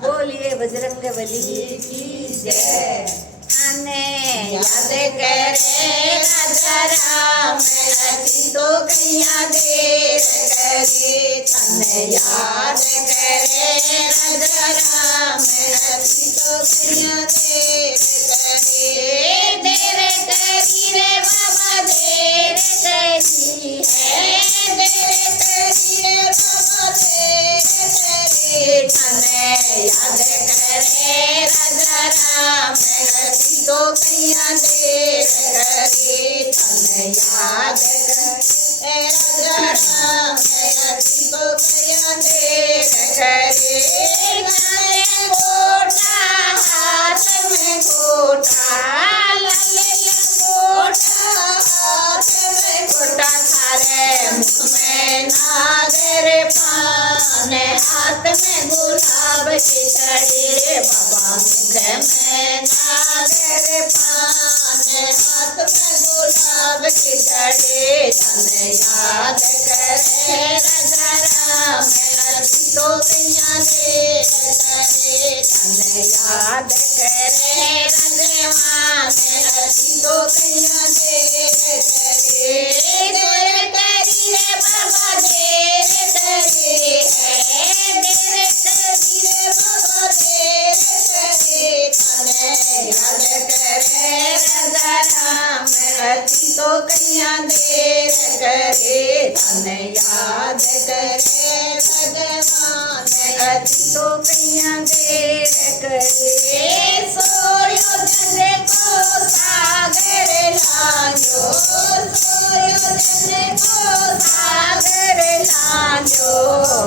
बोलिए बजरंग बली की जय। आने याद करे राजा राम अति तो कैया देर करे। तने याद करे राजा राम अति तो कैया देर करे। देर करी रे बाबा देर करी है। देर करी रे बाबा देर करी। तने याद करे राजा राम अति तो कैया देर करे। तने याद करे राजा राम अति तो कैया देर करे। गले गोटा हाथ में गोटा लाले गोटा हाथ में गोटा थारे मुख में नागर पान हाथ में गुलाब की छड़ी। बाबा मुख में नागर पान हाथ में गुलाब की छड़ी। तने याद करे राजा राम अति तो कैया देर करे। तने याद करे राजवान अति तो कैया देर करे। देर करी रे बाबा देर करे है। देर करी रे बाबा देर करे। तने याद करे राजा राम अति तो कैया देर करे। तने याद करे भगवान अति तो कैया देर करे। सोयो जन को सागर लांजो सोयो जन को सागर लांजो।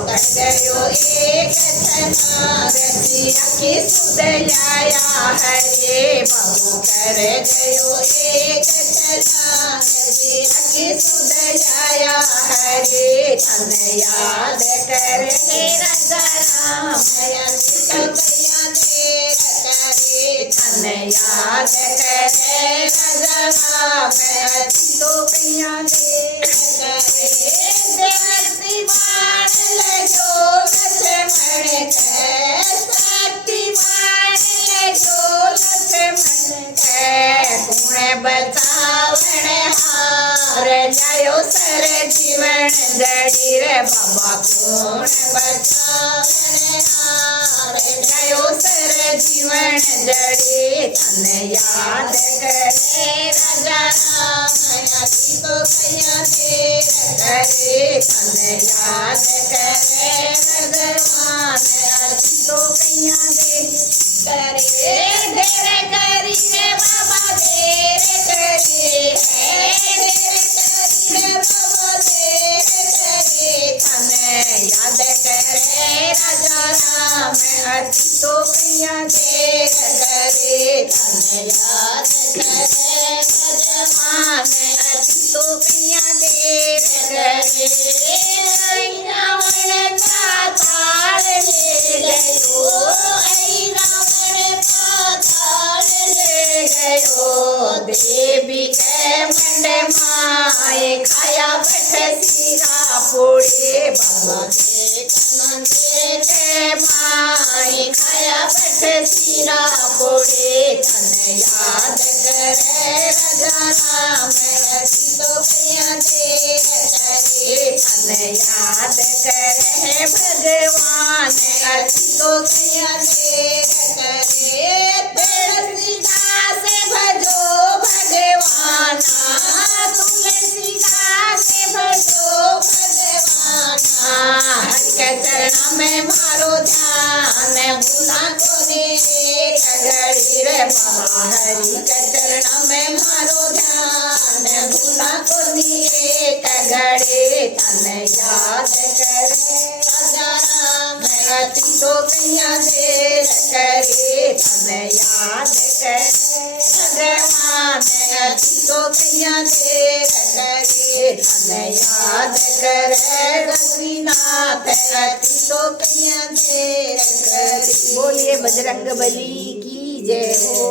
कर गयो एक छना रसिया की सुध लाया हरे। बाबू कर गयो एक छना रसिया की सुध लाया हरे। तने याद करे राजा राम अति तो कैया देर करे। तने याद करे राजा राम अति तो कैया देर करे। देवती बाण लगो लक्ष्मण के सती बाण लगो लक्ष्मण के। कुण बचावण हार जायो सर जीवन जड़ी रे। बाबा कुण बचावण हार जायो सर जीवन जड़ी। तने याद करे राजा राम अति तो कैया देर करे। तने याद करे भगवान अति तो कैया देर करे। देर करी रे बाबा देर करे है। देर करी रे बाबा देर करे। तने याद करे राजा राम अति तो कैया देर करे। तने याद करे भगवान अति तो कैया देर करे। रावण पाताल ले गयो रावण पाताल ले गयो। देवी के मंड माए खाया बठ सीरा पोड़े। बाबा के कंधे के माए खाया बठ सीरा पोड़े। तने याद करे राजा राम अति तो कैया देर करे। तने याद करे भगवान अति तो कैया देर करे। तुलसीदास भजो भगवाना तुलसीदास भजो भगवाना। हरि के चरण में मारो ध्यान भूला को एक घड़ी रे। बाबा हरि के चरण में मारो ध्यान भूला को एक घड़ी। तने याद करे राजा राम अति तो कैया देर करे। तने याद करे भगवान अति तो कैया देर करे। तने याद करे रघुनाथ अति तो कैया देर करे। बोलिए बजरंग बली की जय हो।